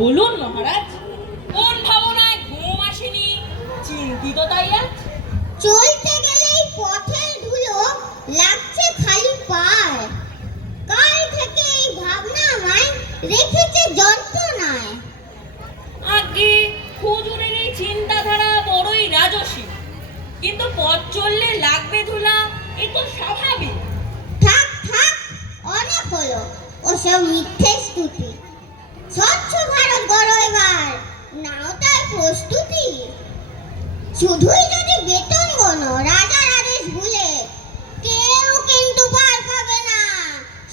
বলুন মহারাজ, কোন ভাবনায় ঘুম আসেনি, চিন্তিত তাই আজ? চলতে গেলেই পথের ধুলো লাগছে খালি পায়। কাল থেকে এই ভাবনা আমায় রেখেছে যন্ত্রণায়। আগে হুজুরের এই চিন্তাধারা বড়ই রাজসী, কিন্তু পথ চললে লাগবে ধুলা, এ তো স্বাভাবিক। থাক থাক, অনেক হলো ওসব মিথ্যে স্তুতি। স্বচ্ছ ভারত গড় এবার, নাও তার প্রস্তুতি। শুধুই যদি বেতন গণো রাজার আদেশ ভুলে, কেউ কিন্তু পার পাবে না,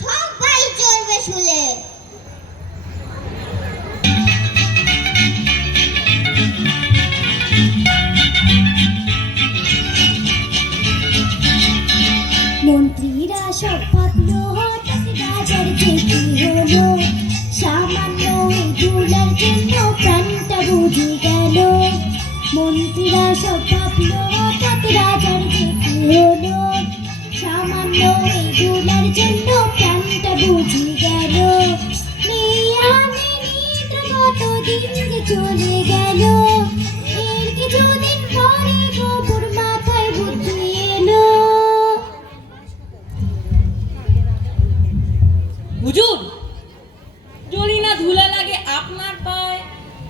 সবাই চলবে শুলে। মন্ত্রীরা সব ভাবলো হঠাৎ রাজার যে কি হলো, সামান্য এই ধুলার জন্য প্রাণটা বুঝে গেল। মন্ত্রীরা সব ভাবলো হঠাৎ রাজার যে কি হলো, সামান্য এই ধুলার জন্য প্রাণটা বুঝে গেল। মেয়ানে নিদ্র কতদিন যে চলে গেল, এর কিছুদিন পরে গোবর মাথায় বুদ্ধি এলো। হুজুর, যদি না ধুলা লাগে আপনার পায়ে,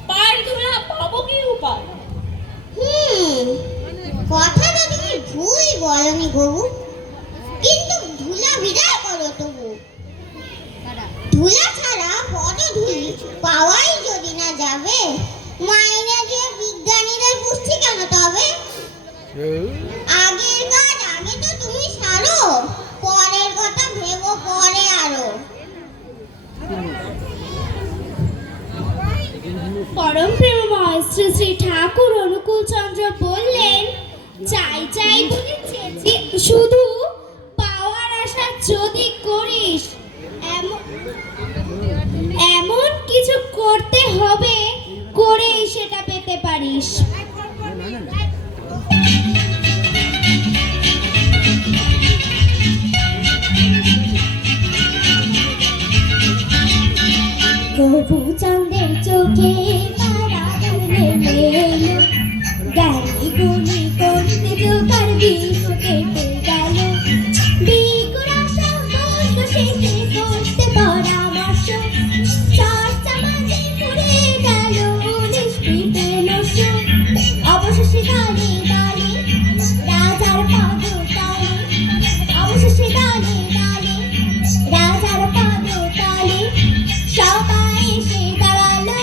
পায়ের ধুলা পাবো কি উপায়? কথাটা তুমি ভুল বলনি গবু, কিন্তু ধুলা বিদায় করো তবু। ধুলা ছাড়া পদধূলি পাওয়াই যদি না যাবে, মাইনে দিয়ে বিজ্ঞানীদের পুষ্টি কেন তবে? আগের কাজ আগে তো তুমি সারো, পরের কথা ভেবো পরে আরো। পরম প্রেমময় শ্রী শ্রী ঠাকুর অনুকূল চন্দ্র বললেন, চাই চাই বলে চেয়েছি শুধু, পাওয়ার আশা যদি করিস, এমন কিছু করতে হবে, করেই সেটা পেতে পারিস। প্রভু চন্দ্রের চোখে তারা নেমে এলো, জ্ঞানী গুণী করতে যোগার বিষ কেটে গেল। বিকুরাশা বন্ধ শেষে করতে পরামর্শ, চর্চা মাঝে পুড়ে গেল নিষ্কৃতে নশ। অবশেষে দালে দালে রাজার পদতলে, অবশেষে দালে দালে রাজার পদতলে, সবাই এসে দাঁড়ালো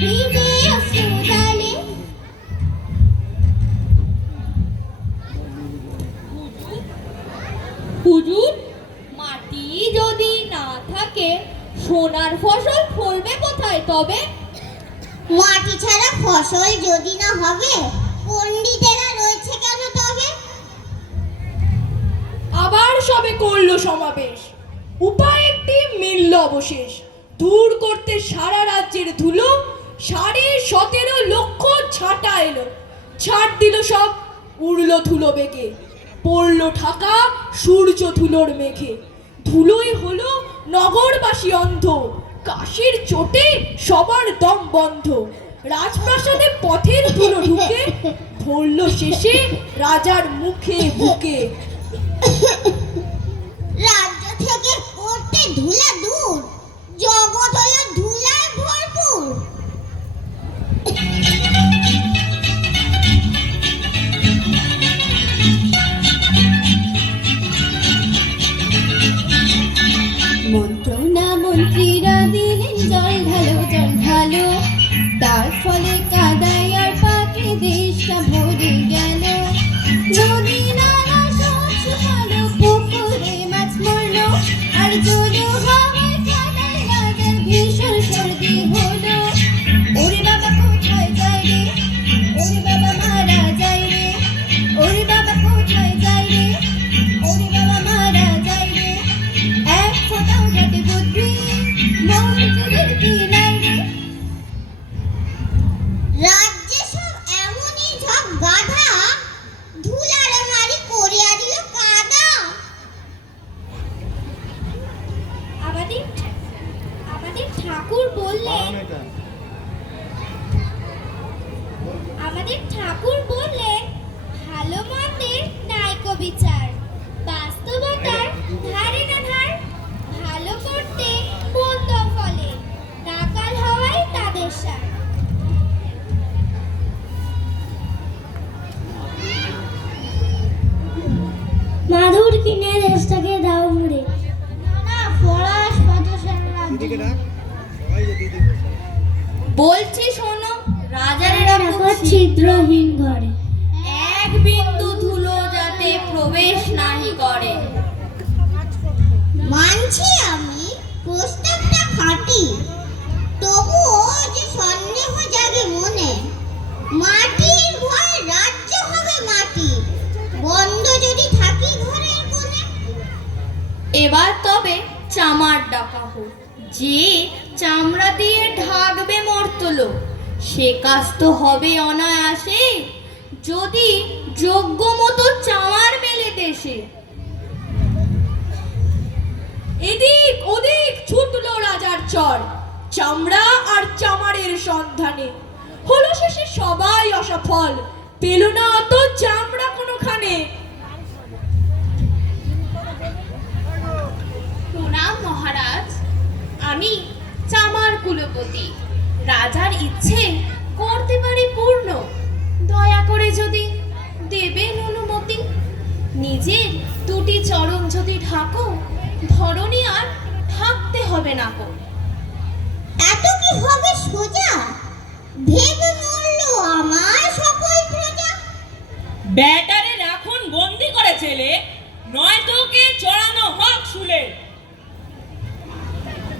ভিজে অশ্রু জলে। হুজুর, মাটি যদি না থাকে সোনার ফসল ফলবে কোথায় তবে? মাটি ছাড়া ফসল যদি না হবে, পণ্ডিতেরা রয়েছে কেন তবে? আবার সবে করলো সমাবেশ, উপায় একটি মিলল অবশেষ। দূর করতে সারা রাজ্যের ধুলো, 17.5 লক্ষ ছাঁটা এলো। ছাড় দিল সব, উড়লো ধুলো বেগে, পড়লো ঢাকা সূর্য ধুলোর মেঘে। ধুলোই হলো নগরবাসী অন্ধ, কাশির চোটে সবার দম বন্ধ। রাজপ্রাসাদে পথের ধুলো ঢুকে, ধরলো শেষে রাজার মুখে বুকে। রাজ্য থেকে করতে ধুলা দূর, জগৎ হলো ধুলায় ভরপুর। মন্ত্রণা মন্ত্রীরা দিলেন জল ঢালো জল ঢালো, তার ফলে কাদায় আর পাকে দেশটা ভরে গেল। নদী নালা সব শুকালো, পুকুরে মাছ মরলো, আর জোরে হাওয়ায় কাদায় রাজার ভীষণ সর্দি হলো। ওরে বাবা কোথায় যায় রে, ওরে বাবা মারা যায় রে, ওরে বাবা কোথায় যায় রে, ওরে বাবা মারা যায় রে। এক ফোঁটাও ঘটে বুদ্ধি, মন্ত্রীদের কি নাই রে। রাজ্যে সব এমনই ঝক নিয়ে দেশটাকে দাও মুড়ে। না ফরাস বলছি শোনো, রাজার রাখো ছিদ্রহীন ঘরে। এক বিন্দু ধুলো যাতে প্রবেশ নাহি করে। মানছি আমি প্রস্তাবটা খাঁটি, তবুও যে সন্দেহ জাগে মনে। মাটির ভয় রাজ্য হবে মাটি, বন্ধ যদি থাকি ঘরের কোণে। এবার তবে চামার ডাকা হোক, যে চামড়া দিয়ে ঢাকবে মর্তলো। সে কাজ তো হবে অনায়াসে, যদি যোগ্য মতো চামার মেলে দেশে। এদিক ওদিক ছুটলো রাজার চর, চামড়া আর চামারের সন্ধানে। হলো শেষে সবাই অসফল, পেল না অত চামড়া কোনোখানে। প্রণাম মহারাজ, আমি চামার কুলপতি। রাজার ইচ্ছে করতে পারি পূর্ণ, দয়া করে যদি দেবেন অনুমতি। নিজের দুটি চরণ যদি ঢাকো, ধরণী আর ঢাকতে হবে না কো। এত কি হবে সোজা, ভেবে মরল আমার সকল প্রজা। ব্যাটারে রাখুন বন্দি করে ছেলে, নয়তো কে চড়ানো হোক শুলে।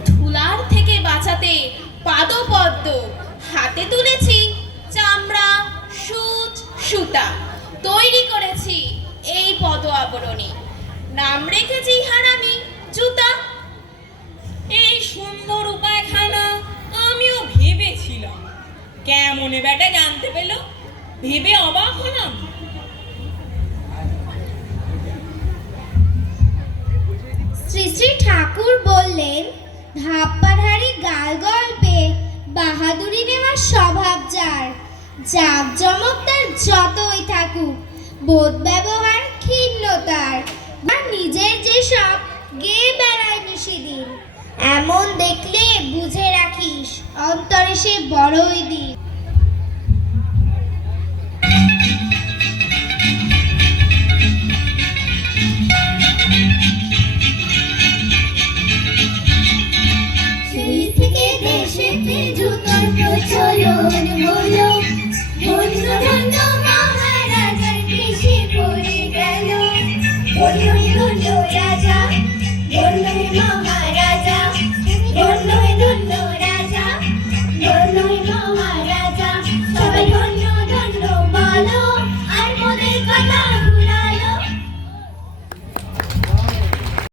ধুলার থেকে বাঁচাতে পাদপদ্ম, হাতে তুলেছি চামড়া সুচ সুতা। তৈরি করেছি এই পদ আবরণী, নাম রেখেছি ইহার আমি জুতা। এই সুন্দর উপায়খানা আমিও ভেবেছিলাম, কেমনে ব্যাটা জানতে পেল, ভেবে অবাক হলাম। শ্রী শ্রী ঠাকুর বললেন, ধাপ্পাধারী গাল গল্পে বাহাদুরি নেওয়ার স্বভাব যার। জাঁকজমক তার যতই থাকুক, বোধ ব্যবহার ক্ষীণ তার। বা নিজের যেসব গেয়ে বেড়ায় নিশিদিন, এমন দেখলে বুঝে রাখিস অন্তরে সে বড়ই দিন।